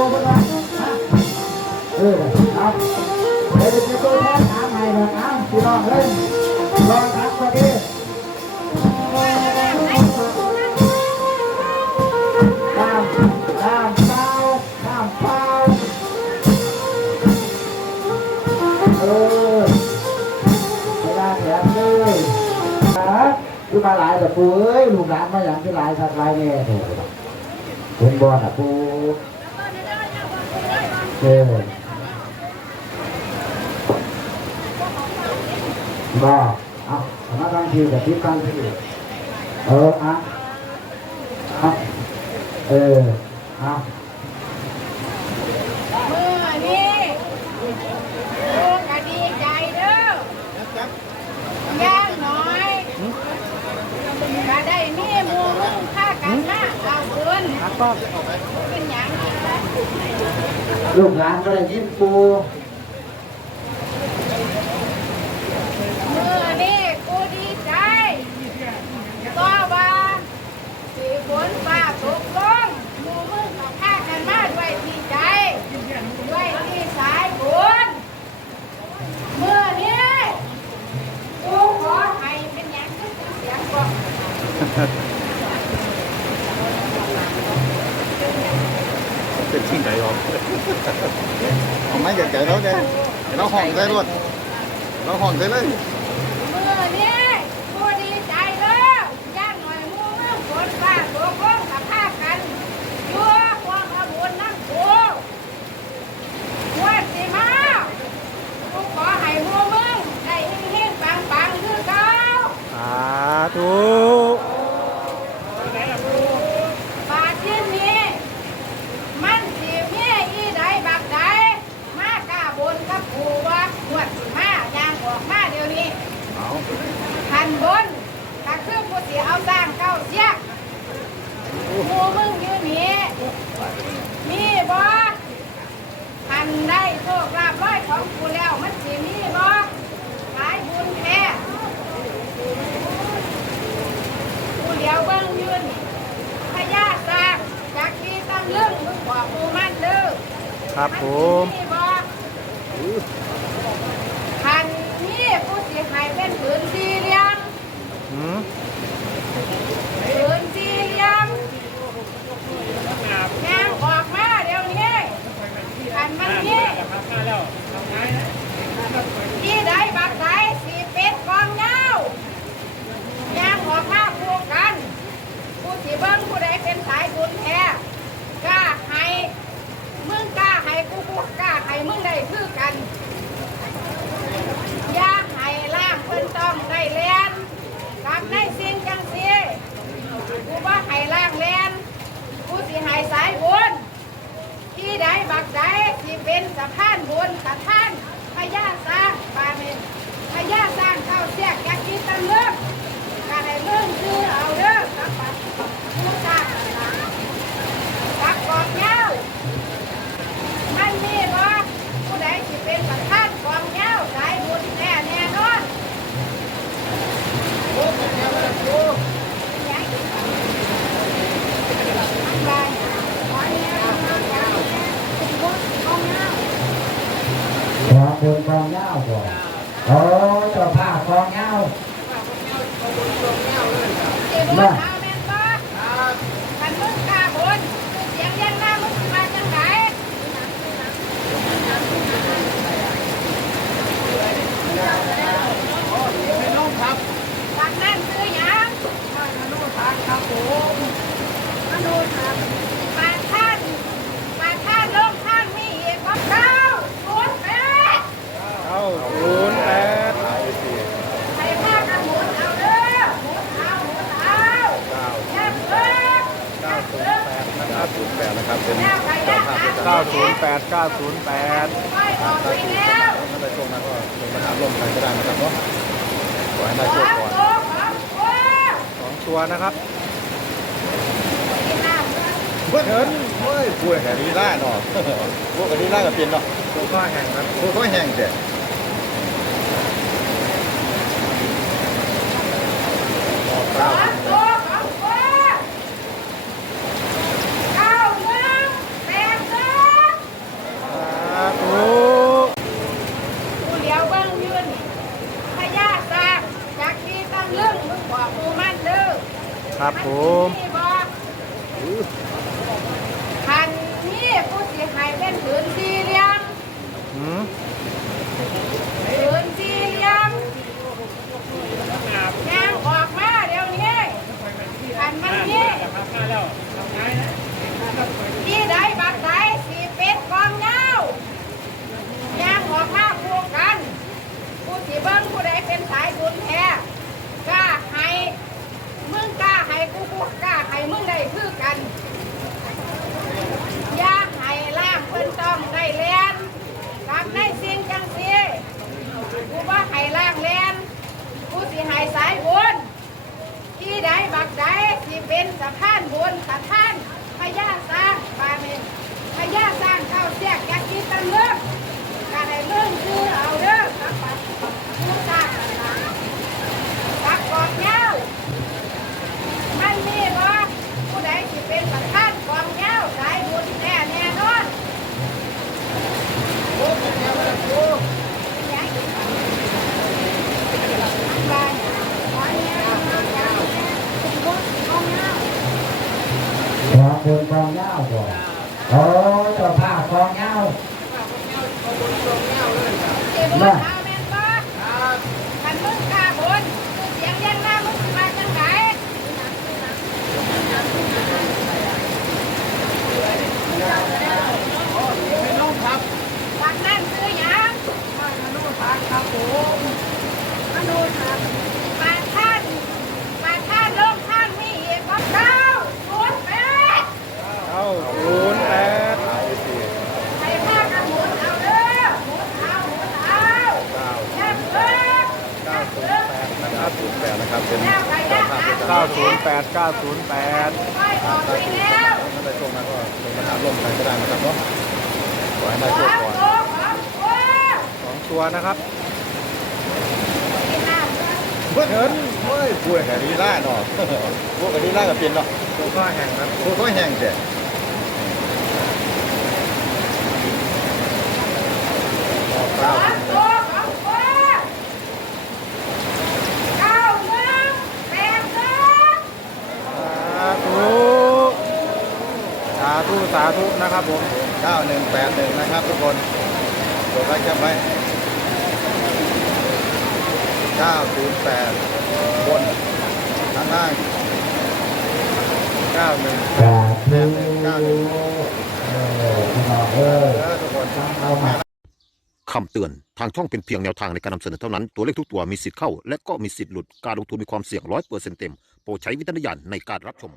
ตัวมันะเออเอาเดี๋ยวจะแทนหาใหม่เลยเอาพี่น้องเฮ้ยลอกมาดิตามตามเป้าตามเป้าเออเวลาแถมเลยฮะคือมาหลายแต่ปุ้ยลูกหลานมาอย่างที่หลายสักหลาเนี่ยเห็นบอลอะปุ้ย 7 บ่เอาสามารถตั้งทีกับที่ตั้งที่เอออ่ะครับเอออ่ะมือนี่ลูกก็ดีใจเด้อย่างน้อยก็ได้มีหมูมึงค่ากันมาเอาคืน ลูกหลานก็ได้ยินปูเมื่อนี้กูดีใจก็ว่าสีฝนฟ้าตกลงหมูมึงเขาฆ่ากันมาด้วยที่ใจ ด้วยที่สายบุญเมื่อนี้กูขอให้เป็นหยังคือเสียงบอก ที่ไหนหรอเอาไม่เกิดๆแล้วเนี่ยเราห้องได้รวดเราห้องได้เลย เมื่อนี้กูดีใจเลยย่างหน่อยหมูเมืองฝนฟ้าตกลงกับพากันยัวความอาบุญนั่งกูว่าสิมากูขอให้หมูเมืองได้เฮงๆปังๆคือเก่า สาธุ บาดที่นี้มันสิมีอีใดบักใดมากล้าบนกับกูว่าหวดสิมาย่างออกมาเดี๋ยวนี้ เอา ทันบนถ้าคือกูสิเอาสร้างเก้าเสียกหมูมึงอยู่นี่มีบ่ทั นได้โชคลาภร้อยของกูแล้วมันสิมีบ่หลายบุญแท้กูเดียวเบิ่งอยืนพญาสร้างจากที่ตั้งเรื่องมึงบอกกูมันเด้อครับผมนสิบ่ทันนี่กูสิให้เป็นผืนสี่เหลี่ยมหืม ผืนสี่เหลี่ยมแงงออกมาเดี๋ยวนี้ ทันมันนี่ที่ใดบักใดสีเป็ดกองเงาแงงออกมาคู่กันผู้สิเบิ้งผู้ใดเป็นสายบุญแท้กล้าให้มึงกล้าให้กูกูกล้าให้มึงได้คือกัน อย่าให้ล่างเพิ่นต้องได้เลียนกับในสิ่งจังสีกูว่าให้ล่างเลียนกูสิให้สายบุญที่ใดบักใดที่เป็นสะพา นบุญสะพานพญาสร้างปานินพญาสร้างเข้าเสียกยักษ์ที่ตำเลิ โอ้เจ้าผ้ากองเงาเจ้าบุญเอาแม่นบ่คันมึงกล้าบุญเสียงเรียงหน้ามึงสิมาจังไดปากนั่นคือหยัง มนุษย์ครับผมมนุษย์ครับปากท่านปากท่านลงท่านมีเอกเก้าศูนย์แปด เอาศูนย์แปด ใครพากันหมุนเอาเด้อหมุนเอาหมุนเอายับเลิกยับเลิก นะครับศูนย์แปดนะครับเป็น แล้วใครยับหา เก้าศูนย์ แปดเก้าศูนย์แปดไม่อไปแล้วถ้าได้ช่วงนั้นก็ลงมาถามลมกันก็ได้นะครับเนาะขอให้ได้โชคก่อนสองตัวนะครับเพื่อนเฮ้ยเฮ้ยพูดแห่งนี้ล่าเนาะพวกอันนี้ล่ากับเปลี่ยนเนาะพวกข้าแห่งครับพวกข้าแห่งเด็ดสามตัวสามตัวเก้าหนึ่งแปดหนึ่ง สาธุ กูเลี้ยวเบิ้งยืนพญาสร้างจากที่ตั้งเรื่องมึงบอกกูมันเด้อครับผมนสิบ่คันนี้กูสิให้เป็นผืนสี่เหลี่ยม หืม ผืนสี่เหลี่ยม แงออกมาเดี๋ยวนี้อันมันนี่ที่ใดบักใดสีเป็ดกองเงาแงออกมาคู่กัน ผู้สีเบิ้งผู้ใดเป็นสายบุญแท้กล้าให้มึงกล้าให้กูกูกล้าให้มึงได้คือกัน อย่าให้ล่างเพิ่นต้องได้เลียนกำได้สิ่งจังสีกูว่าให้ล่างเลียนกูสิให้สายบุญที่ใดบักใด สะพานบนสะพานพญาสะ เจ้าภาพกองเงาสิบุญเอาแม่นบ่คันมึงกล้าบุญเสียงยังหน้ามึงสิมาจังไดวันนั้นคือหยัง มนุษย์ครับมนุษย์ครับมาท่านมาท่านโลกท่านมีอีกครับเก้าศูนย์แปด เก้าศูนย์แปด ใส่ผ้ากันหมุนเอาเด้อหมุนเอาหมุนเอาแค่เพิ่มแค่เพิ่ม นะครับศู นย์แปดนะครับเป็นแล้วใครได้หาเก้าศูนย์แปดเก้าศูนย์แปดไม่ออกไปแล้วถ้าได้โชคมาก็ลงมาถาร่วมกันก็ได้นะครับเนาะขอให้ได้โชคก่อนสองตัวนะครับกินน้ำเบิ้ลเงินเฮ้ยพูดแค่นี้ได้เนาะพวกอันนี้ได้กับเป็นเนาะพวกก็แห้งครับพวกก็แห้งเด็ดขอโตขอโตเก้าหนึ่งแปดหนึ่ง สาธุสา ธุสาธุนะครับผม9181 นะครับทุกคนกดไว้แคปไว้908 บนข้างล่าง91สาธุเออพี่น้องเอ้ยเออทุกคนเอามา คำเตือน ทางช่องเป็นเพียงแนวทางในการนำเสนอเท่านั้น ตัวเลขทุกตัวมีสิทธิ์เข้า และก็มีสิทธิ์หลุด การลงทุนมีความเสี่ยงร้อยเปอร์เซ็นต์เต็ม โปรดใช้วิจารณญาณในการรับชม